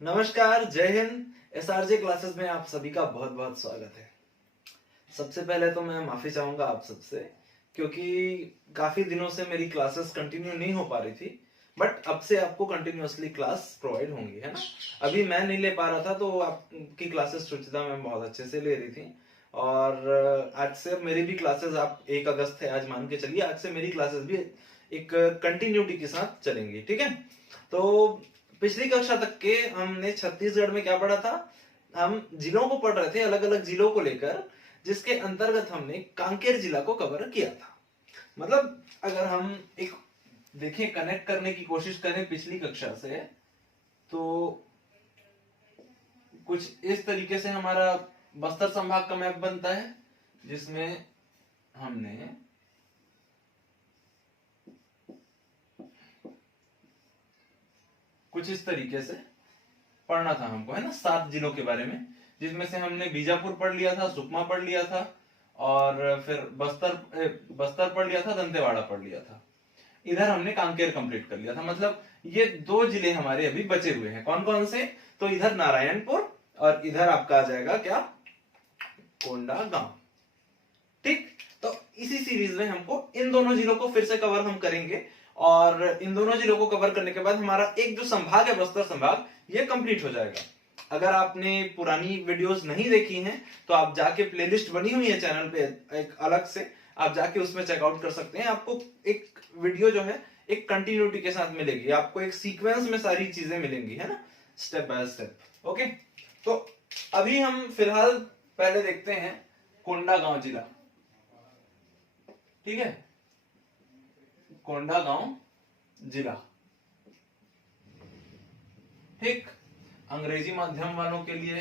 नमस्कार, जय Hind. SRJ classes में आप सभी का बहुत बहुत स्वागत है। सबसे पहले तो मैं माफी चाहूंगा आप सबसे, क्योंकि काफी दिनों से मेरी क्लासेस कंटिन्यू नहीं हो पा रही थी, बट अब से आपको कंटिन्यूअसली क्लास प्रोवाइड होंगी, है ना। अभी मैं नहीं ले पा रहा था तो आपकी क्लासेस सुचिता मैम बहुत अच्छे से ले रही थी। और आज से मेरी भी क्लासेस, आप 1 अगस्त है आज, मान के चलिए आज से मेरी क्लासेस भी एक कंटिन्यूटी के साथ चलेंगी, ठीक है। तो पिछली कक्षा तक के हमने छत्तीसगढ़ में क्या पढ़ा था, हम जिलों को पढ़ रहे थे, अलग अलग जिलों को लेकर, जिसके अंतर्गत हमने कांकेर जिला को कवर किया था। मतलब अगर हम एक देखें, कनेक्ट करने की कोशिश करें पिछली कक्षा से, तो कुछ इस तरीके से हमारा बस्तर संभाग का मैप बनता है, जिसमें हमने कुछ इस तरीके से पढ़ना था हमको, है ना, 7 जिलों के बारे में, जिसमें से हमने बीजापुर पढ़ लिया था, सुकमा पढ़ लिया था, और फिर बस्तर पढ़ लिया था, दंतेवाड़ा पढ़ लिया था। इधर हमने कांकेर कंप्लीट कर लिया था। मतलब ये 2 जिले हमारे अभी बचे हुए हैं। कौन कौन से? तो इधर नारायणपुर और इधर आपका आ जाएगा क्या, कोंडागांव। ठीक, तो इसी सीरीज में हमको इन दोनों जिलों को फिर से कवर हम करेंगे, और इन दोनों जिलों को कवर करने के बाद हमारा एक जो संभाग है, बस्तर संभाग, ये कंप्लीट हो जाएगा। अगर आपने पुरानी वीडियोस नहीं देखी हैं तो आप जाके, प्लेलिस्ट बनी हुई है चैनल पे एक अलग से, आप जाके उसमें चेकआउट कर सकते हैं। आपको एक वीडियो जो है एक कंटिन्यूटी के साथ मिलेगी, आपको एक सीक्वेंस में सारी चीजें मिलेंगी, है ना, स्टेप बाय स्टेप। ओके, तो अभी हम फिलहाल पहले देखते हैं कोंडागांव जिला। ठीक है, कोंडागांव जिला। ठीक, अंग्रेजी माध्यम वालों के लिए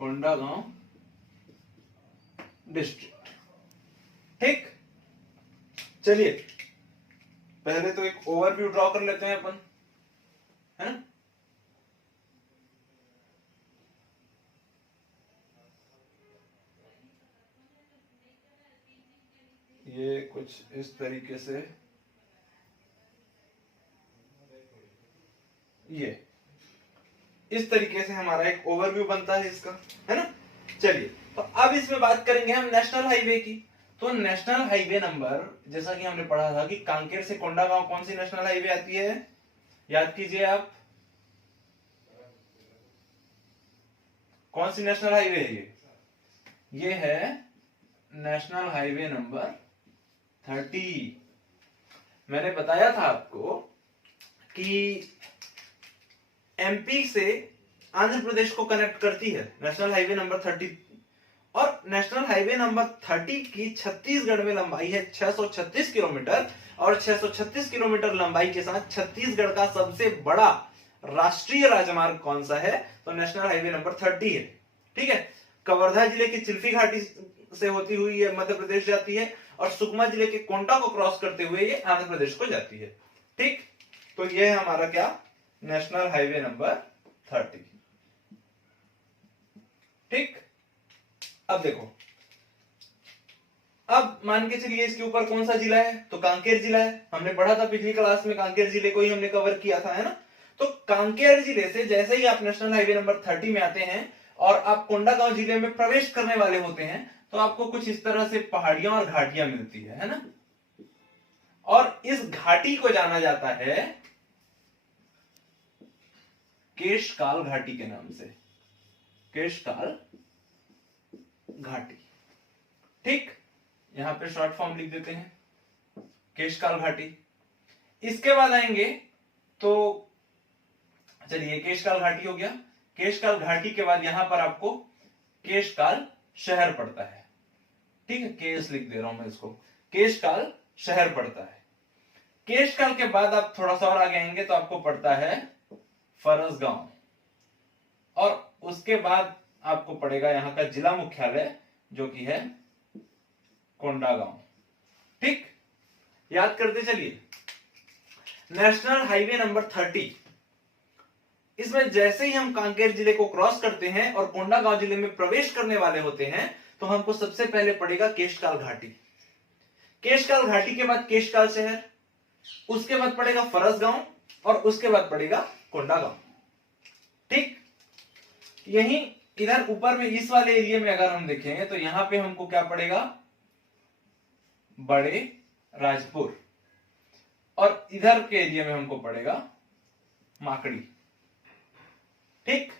कोंडागांव डिस्ट्रिक्ट। ठीक, चलिए पहले तो एक ओवरव्यू ड्रॉ कर लेते हैं अपन, है ना। ये कुछ इस तरीके से, ये इस तरीके से हमारा एक ओवरव्यू बनता है इसका, है ना। चलिए, तो अब इसमें बात करेंगे हम नेशनल हाईवे की। तो नेशनल हाईवे नंबर, जैसा कि हमने पढ़ा था कि कांकेर से कोंडागांव कौन सी नेशनल हाईवे आती है, याद कीजिए आप, कौन सी नेशनल हाईवे है ये है नेशनल हाईवे नंबर 30। मैंने बताया था आपको कि एमपी से आंध्र प्रदेश को कनेक्ट करती है नेशनल हाईवे नंबर 30, और नेशनल हाईवे नंबर 30 की छत्तीसगढ़ में लंबाई है 636 किलोमीटर, और 636 किलोमीटर लंबाई के साथ छत्तीसगढ़ का सबसे बड़ा राष्ट्रीय राजमार्ग कौन सा है, तो नेशनल हाईवे नंबर 30 है। ठीक है, कवर्धा जिले की चिल्फी घाटी से होती हुई ये मध्य प्रदेश जाती है, और सुकमा जिले के कोंटा को क्रॉस करते हुए ये आंध्र प्रदेश को जाती है। ठीक, तो ये है हमारा क्या, नेशनल हाईवे नंबर 30। ठीक, अब देखो, अब मान के चलिए इसके ऊपर कौन सा जिला है, तो कांकेर जिला है। हमने पढ़ा था पिछली क्लास में, कांकेर जिले को ही हमने कवर किया था, है ना। तो कांकेर जिले से जैसे ही आप नेशनल हाईवे नंबर 30 में आते हैं और आप कोंडागांव जिले में प्रवेश करने वाले होते हैं, तो आपको कुछ इस तरह से पहाड़ियां और घाटियां मिलती है ना। और इस घाटी को जाना जाता है केशकाल घाटी के नाम से, केशकाल घाटी। ठीक, यहां पे शॉर्ट फॉर्म लिख देते हैं, केशकाल घाटी। इसके बाद आएंगे तो चलिए, केशकाल घाटी हो गया। केशकाल घाटी के बाद यहां पर आपको केशकाल शहर पड़ता है। ठीक है, केस लिख दे रहा हूं मैं इसको, केशकाल शहर पड़ता है। केशकाल के बाद आप थोड़ा सा और आगे आएंगे तो आपको पड़ता है फरसगांव, और उसके बाद आपको पड़ेगा यहां का जिला मुख्यालय जो कि है कोंडागांव। ठीक, याद करते चलिए, नेशनल हाईवे नंबर 30, इसमें जैसे ही हम कांकेर जिले को क्रॉस करते हैं और कोंडागांव जिले में प्रवेश करने वाले होते हैं, तो हमको सबसे पहले पड़ेगा केशकाल घाटी। केशकाल घाटी के बाद केशकाल शहर, उसके बाद पड़ेगा फरसगांव और उसके बाद पड़ेगा कोंडागांव। ठीक, यही इधर ऊपर में इस वाले एरिया में अगर हम देखेंगे तो यहां पे हमको क्या पड़ेगा, बड़े राजपुर, और इधर के एरिया में हमको पड़ेगा माकड़ी। ठीक,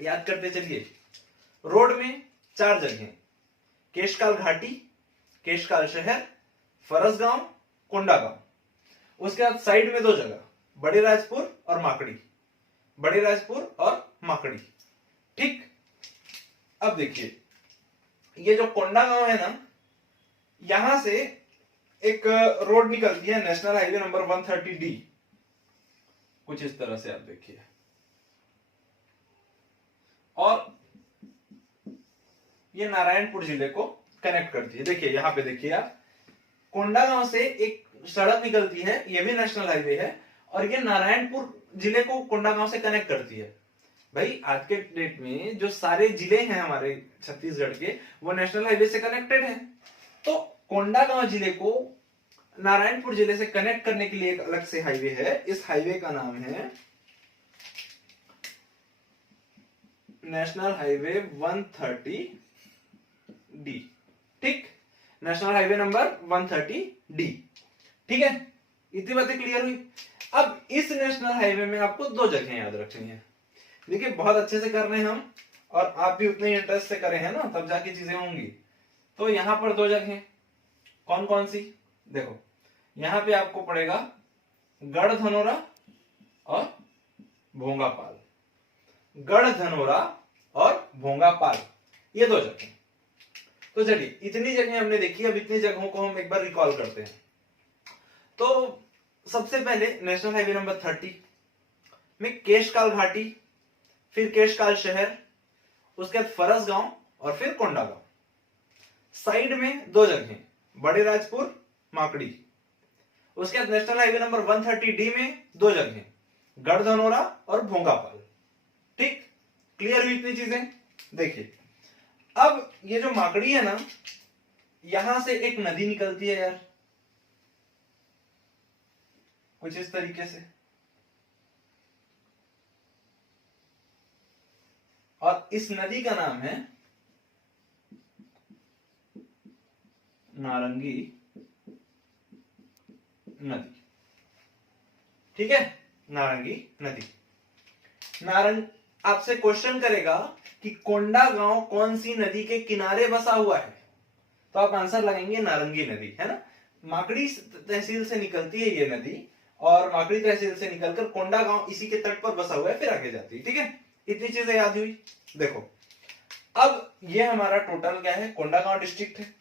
याद करते चलिए। रोड में 4 जगह, केशकाल घाटी, केशकाल शहर, फरसगांव, कोंडागांव। उसके बाद साइड में 2 जगह, बड़े राजपुर और माकड़ी, बड़े राजपुर और माकड़ी। ठीक, अब देखिए ये जो कोंडागांव है ना, यहां से एक रोड निकलती है, नेशनल हाईवे नंबर 130D, कुछ इस तरह से आप देखिए, और ये नारायणपुर जिले को कनेक्ट करती है। देखिए यहां पे देखिए आप, कोंडागांव से एक सड़क निकलती है, ये भी नेशनल हाईवे है, और ये नारायणपुर जिले को कोंडागांव से कनेक्ट करती है। भाई आज के डेट में जो सारे जिले हैं हमारे छत्तीसगढ़ के, वो नेशनल हाईवे से कनेक्टेड हैं। तो कोंडागांव जिले को नारायणपुर जिले से कनेक्ट करने के लिए एक अलग से हाईवे है। इस हाईवे का नाम है नेशनल हाईवे 130D। ठीक, नेशनल हाईवे नंबर 130D। ठीक है, इतनी बातें क्लियर हुई। अब इस नेशनल हाईवे में आपको 2 जगह याद रखनी है। देखिए बहुत अच्छे से कर रहे हैं हम, और आप भी उतने इंटरेस्ट से करे हैं ना, तब जाके चीजें होंगी। तो यहां पर 2 जगह कौन कौन सी, देखो यहां पे आपको पड़ेगा गढ़धनोरा और भोंगापाल, गढ़धनोरा और भोंगापाल, ये 2 जगह। तो चलिए इतनी जगह हमने देखी, अब इतनी जगहों को हम एक बार रिकॉल करते हैं। तो सबसे पहले नेशनल हाईवे नंबर 30 में केशकाल घाटी, फिर केशकाल शहर, उसके बाद फरसगांव और फिर कोंडागांव। साइड में 2 जगह, बड़े राजपुर, माकड़ी। उसके बाद नेशनल हाईवे नंबर 130D में 2 जगह, गढ़धनोरा और भोंगापाल। ठीक, क्लियर हुई इतनी चीजें। देखिए अब ये जो माकड़ी है ना, यहां से एक नदी निकलती है यार, कुछ इस तरीके से, और इस नदी का नाम है नारंगी नदी। ठीक है, नारंगी नदी। आपसे क्वेश्चन करेगा कि कोंडागांव कौन सी नदी के किनारे बसा हुआ है, तो आप आंसर लगाएंगे नारंगी नदी, है ना। माकड़ी तहसील से निकलती है ये नदी, और माकड़ी तहसील से निकलकर कोंडागांव इसी के तट पर बसा हुआ है, फिर आगे जाती है। ठीक है, इतनी चीजें याद हुई। देखो अब ये हमारा टोटल क्या है, कोंडागांव डिस्ट्रिक्ट है।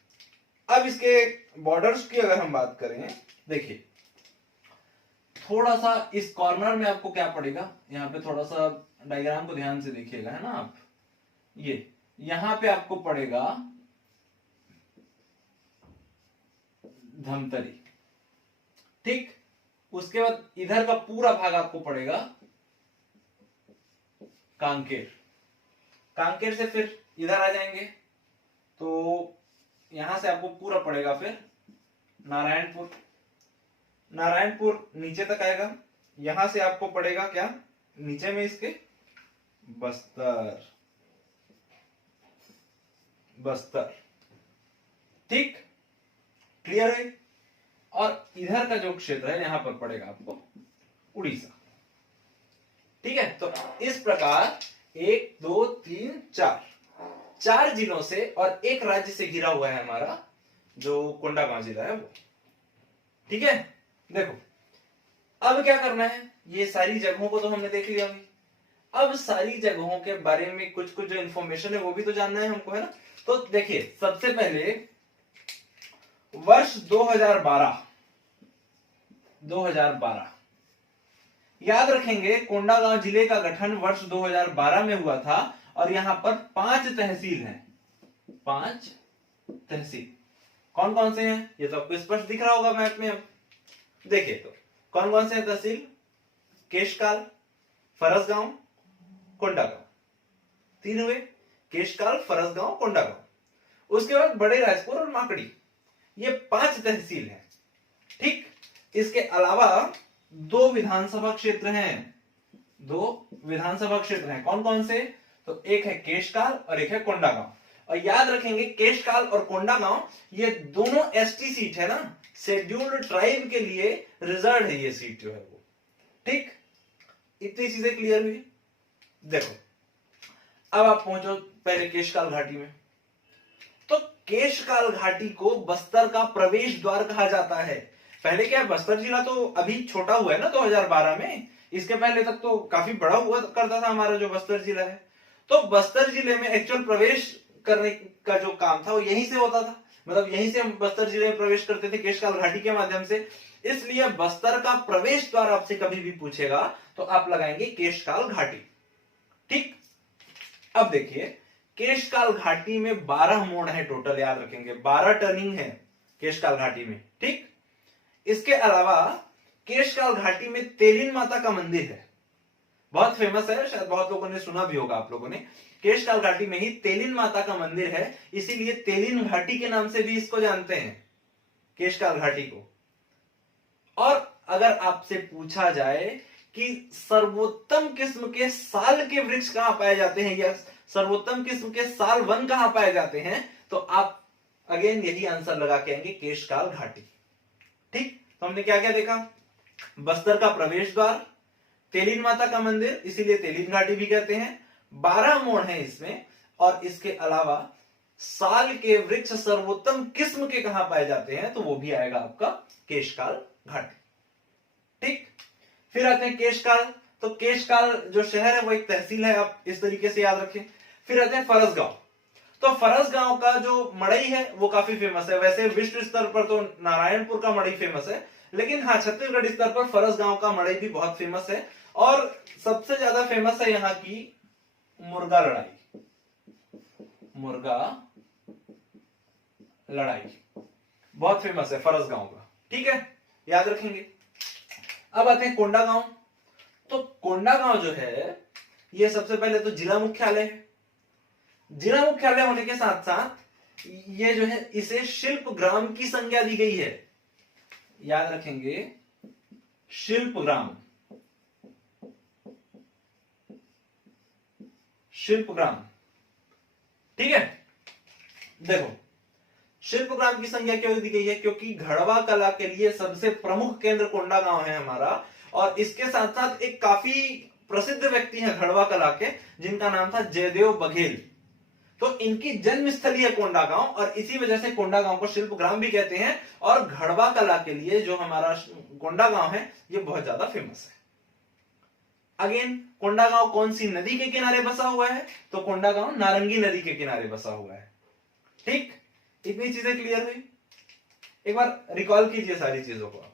अब इसके बॉर्डर्स की अगर हम बात करें, देखिए थोड़ा सा इस कॉर्नर में आपको क्या पड़ेगा, यहाँ पे थोड़ा सा डायग्राम को ध्यान से देखिएगा, है ना आप, ये यहां पे आपको पड़ेगा धमतरी। ठीक, उसके बाद इधर का पूरा भाग आपको पड़ेगा कांकेर। कांकेर से फिर इधर आ जाएंगे तो यहां से आपको पूरा पड़ेगा फिर नारायणपुर। नारायणपुर नीचे तक आएगा, यहां से आपको पड़ेगा क्या, नीचे में इसके बस्तर। बस्तर, ठीक, क्लियर है। और इधर का जो क्षेत्र है यहां पर पड़ेगा आपको उड़ीसा। ठीक है, तो इस प्रकार 1 2 3 4 जिलों से और एक राज्य से घिरा हुआ है हमारा जो कोंडागांव जिला है वो। ठीक है, देखो अब क्या करना है, ये सारी जगहों को तो हमने देख लिया अभी। अब सारी जगहों के बारे में कुछ कुछ जो इंफॉर्मेशन है वो भी तो जानना है हमको, है ना। तो देखिए सबसे पहले वर्ष 2012 याद रखेंगे, कोंडागांव जिले का गठन वर्ष 2012 में हुआ था, और यहां पर 5 तहसील हैं। 5 तहसील कौन कौन से हैं, ये तो आपको स्पष्ट दिख रहा होगा मैप में। अब देखिए तो कौन कौन से हैं तहसील, केशकाल, फरसगांव, कोंडागांव, 3 हुए, केशकाल, फरसगांव, कोंडागांव। उसके बाद बड़े राजपुर और माकड़ी, ये 5 तहसील हैं। ठीक, इसके अलावा दो विधानसभा क्षेत्र हैं, दो विधानसभा क्षेत्र हैं। कौन कौन से? तो एक है केशकाल और एक है कोंडागांव। और याद रखेंगे केशकाल और कोंडागांव ये दोनों एसटी सीट है ना, शेड्यूल्ड ट्राइब के लिए रिजर्व है ये सीट जो है वो। ठीक, इतनी चीजें क्लियर हुई। देखो अब आप पहुंचो पहले केशकाल घाटी में। तो केशकाल घाटी को बस्तर का प्रवेश द्वार कहा जाता है। पहले क्या है, बस्तर जिला तो अभी छोटा हुआ है ना 2012 में, इसके पहले तक तो काफी बड़ा हुआ करता था हमारा जो बस्तर जिला है। तो बस्तर जिले में एक्चुअल प्रवेश करने का जो काम था वो यहीं से होता था, मतलब यहीं से हम बस्तर जिले में प्रवेश करते थे केशकाल घाटी के माध्यम से। इसलिए बस्तर का प्रवेश द्वार आपसे कभी भी पूछेगा तो आप लगाएंगे केशकाल घाटी। ठीक, अब देखिए केशकाल घाटी में 12 मोड़ है टोटल, याद रखेंगे 12 टर्निंग है केशकाल घाटी में। ठीक, इसके अलावा केशकाल घाटी में तेलिन माता का मंदिर है, बहुत फेमस है, शायद बहुत लोगों ने सुना भी होगा आप लोगों ने। केशकाल घाटी में ही तेलिन माता का मंदिर है, इसीलिए तेलिन घाटी के नाम से भी इसको जानते हैं, केशकाल घाटी को। और अगर आपसे पूछा जाए कि सर्वोत्तम किस्म के साल के वृक्ष कहां पाए जाते हैं या सर्वोत्तम किस्म के साल वन कहां पाए जाते हैं, तो आप अगेन यही आंसर लगा के आएंगे केशकाल घाटी। ठीक, तो हमने क्या क्या देखा, बस्तर का प्रवेश द्वार, तेलिन माता का मंदिर इसीलिए तेलिन घाटी भी कहते हैं, 12 मोड़ हैं इसमें, और इसके अलावा साल के वृक्ष सर्वोत्तम किस्म के कहां पाए जाते हैं, तो वो भी आएगा आपका केशकाल घाटी। ठीक, फिर आते हैं केशकाल। तो केशकाल जो शहर है वो एक तहसील है, आप इस तरीके से याद रखें। फिर आते हैं फरसगांव। तो फरसगांव का जो मड़ई है वो काफी फेमस है, वैसे विश्व स्तर पर तो नारायणपुर का मड़ई फेमस है, लेकिन हाँ छत्तीसगढ़ स्तर पर फरसगांव का मड़ई भी बहुत फेमस है। और सबसे ज्यादा फेमस है यहाँ की मुर्गा लड़ाई, मुर्गा लड़ाई बहुत फेमस है फरसगांव का। ठीक है, याद रखेंगे। अब आते हैं कोंडागांव। तो कोंडागांव जो है ये सबसे पहले तो जिला मुख्यालय है। जिला मुख्यालय होने के साथ साथ ये जो है इसे शिल्प ग्राम की संज्ञा दी गई है, याद रखेंगे शिल्प ग्राम, शिल्प ग्राम। ठीक है, देखो शिल्पग्राम की संज्ञा क्यों दी गई है, क्योंकि घड़वा कला के लिए सबसे प्रमुख केंद्र कोंडागांव है हमारा। और इसके साथ साथ एक काफी प्रसिद्ध व्यक्ति है घड़वा कला के, जिनका नाम था जयदेव बघेल। तो इनकी जन्म स्थली है कोंडागांव, और इसी वजह से कोंडागांव को शिल्पग्राम भी कहते हैं। और घड़वा कला के लिए जो हमारा कोंडागांव है ये बहुत ज्यादा फेमस है। अगेन कोंडागांव कौन सी नदी के किनारे बसा हुआ है, तो कोंडागांव नारंगी नदी के किनारे बसा हुआ है। ठीक, इतनी चीजें क्लियर हुई। एक बार रिकॉल कीजिए सारी चीजों को आप।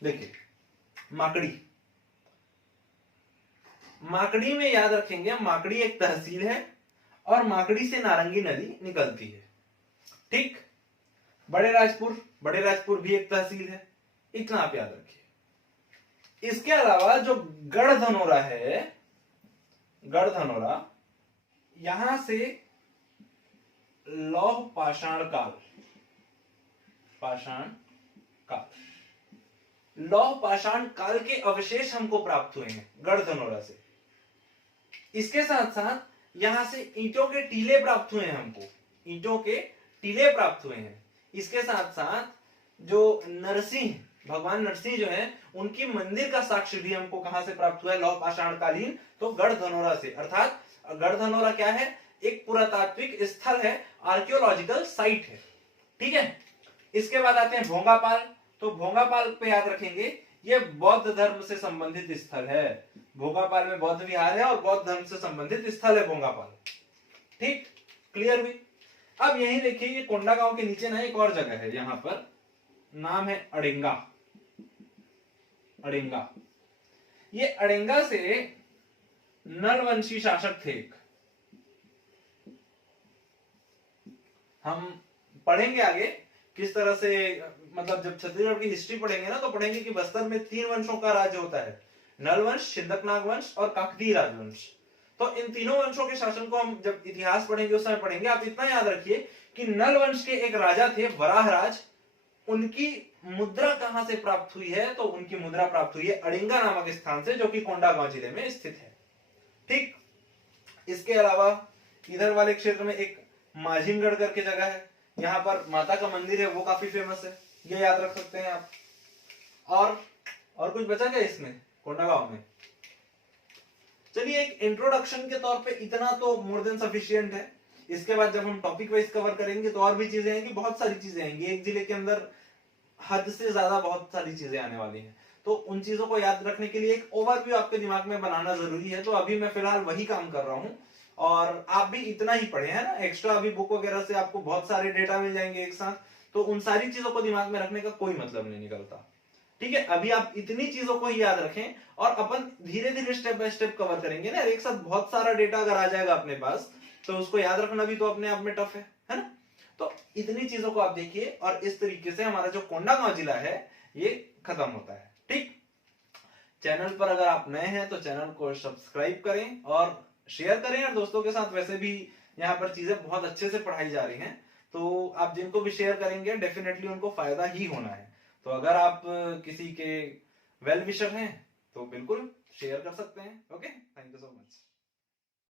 देखिए माकड़ी, माकड़ी में याद रखेंगे माकड़ी एक तहसील है और माकड़ी से नारंगी नदी निकलती है। ठीक, बड़े राजपुर, बड़े राजपुर भी एक तहसील है, इतना आप याद रखिए। इसके अलावा जो गढ़धनोरा है, गढ़धनोरा यहां से लौह पाषाण काल, पाषाण काल, लौह पाषाण काल के अवशेष हमको प्राप्त हुए हैं गढ़धनोरा से। इसके साथ साथ यहां से ईंटों के टीले प्राप्त हुए हैं हमको, ईंटों के टीले प्राप्त हुए हैं। इसके साथ साथ जो नरसिंह, भगवान नरसिंह जो है उनकी मंदिर का साक्ष्य भी हमको कहां से प्राप्त हुआ है, लौह पाषाण कालीन, तो गढ़धनोरा से। अर्थात गढ़धनोरा क्या है, एक पुरातात्विक स्थल है, आर्कियोलॉजिकल साइट है। ठीक है, इसके बाद आते हैं भोंगापाल। तो भोंगापाल पे याद रखेंगे ये बौद्ध धर्म से संबंधित स्थल है, भोंगापाल में बौद्ध विहार है और बौद्ध धर्म से संबंधित स्थल है भोंगापाल। ठीक, क्लियर हुई। अब यही देखिए ये कोंडागांव के नीचे ना एक और जगह है, यहां पर नाम है अड़ेंगा, अड़ेंगा। ये अड़ेंगा से नलवंशी शासक थे, हम पढ़ेंगे आगे किस तरह से, मतलब जब छत्तीसगढ़ की हिस्ट्री पढ़ेंगे ना तो पढ़ेंगे कि बस्तर में 3 वंशों का राज्य होता है, नलवंश, छिंदकनाग वंश और काकतीय राजवंश। तो इन तीनों वंशों के शासन को हम जब इतिहास पढ़ेंगे उस समय पढ़ेंगे। आप इतना याद रखिए कि नल वंश के एक राजा थे वराहराज, उनकी मुद्रा कहां से प्राप्त हुई है, तो उनकी मुद्रा प्राप्त हुई है अड़िंगा नामक स्थान से, जो कि कोंडागांव जिले में स्थित है। ठीक, इसके अलावा इधर वाले क्षेत्र में एक माझिमगढ़ करके जगह है, यहाँ पर माता का मंदिर है, वो काफी फेमस है, ये याद रख सकते हैं आप। और कुछ बचा क्या इसमें कोंडागांव में? चलिए, एक इंट्रोडक्शन के तौर पे इतना तो मोर देन सफिशिएंट है। इसके बाद जब हम टॉपिक वाइज कवर करेंगे तो और भी चीजें आएंगी, बहुत सारी चीजें आएंगी, एक जिले के अंदर हद से ज्यादा बहुत सारी चीजें आने वाली हैं, तो उन चीजों को याद रखने के लिए एक ओवरव्यू आपके दिमाग में बनाना जरूरी है। तो अभी मैं फिलहाल वही काम कर रहा हूं, और आप भी इतना ही पढ़े हैं ना, एक्स्ट्रा अभी बुक वगैरह से आपको बहुत सारे डेटा मिल जाएंगे एक साथ, तो उन सारी चीजों को दिमाग में रखने का कोई मतलब नहीं निकलता। ठीक है, अभी आप इतनी चीजों को ही याद रखें, और अपन धीरे धीरे स्टेप बाय स्टेप कवर करेंगे ना। एक साथ बहुत सारा डेटा अगर आ जाएगा अपने पास, तो उसको याद रखना भी तो अपने आप में टफ है ना। तो इतनी चीजों को आप देखिए, और इस तरीके से हमारा जो कोंडागांव जिला है ये खत्म होता है। ठीक, चैनल पर अगर आप नए हैं तो चैनल को सब्सक्राइब करें और शेयर करें यार दोस्तों के साथ। वैसे भी यहाँ पर चीजें बहुत अच्छे से पढ़ाई जा रही हैं, तो आप जिनको भी शेयर करेंगे डेफिनेटली उनको फायदा ही होना है। तो अगर आप किसी के वेल विशर हैं तो बिल्कुल शेयर कर सकते हैं। Okay, thank you so much.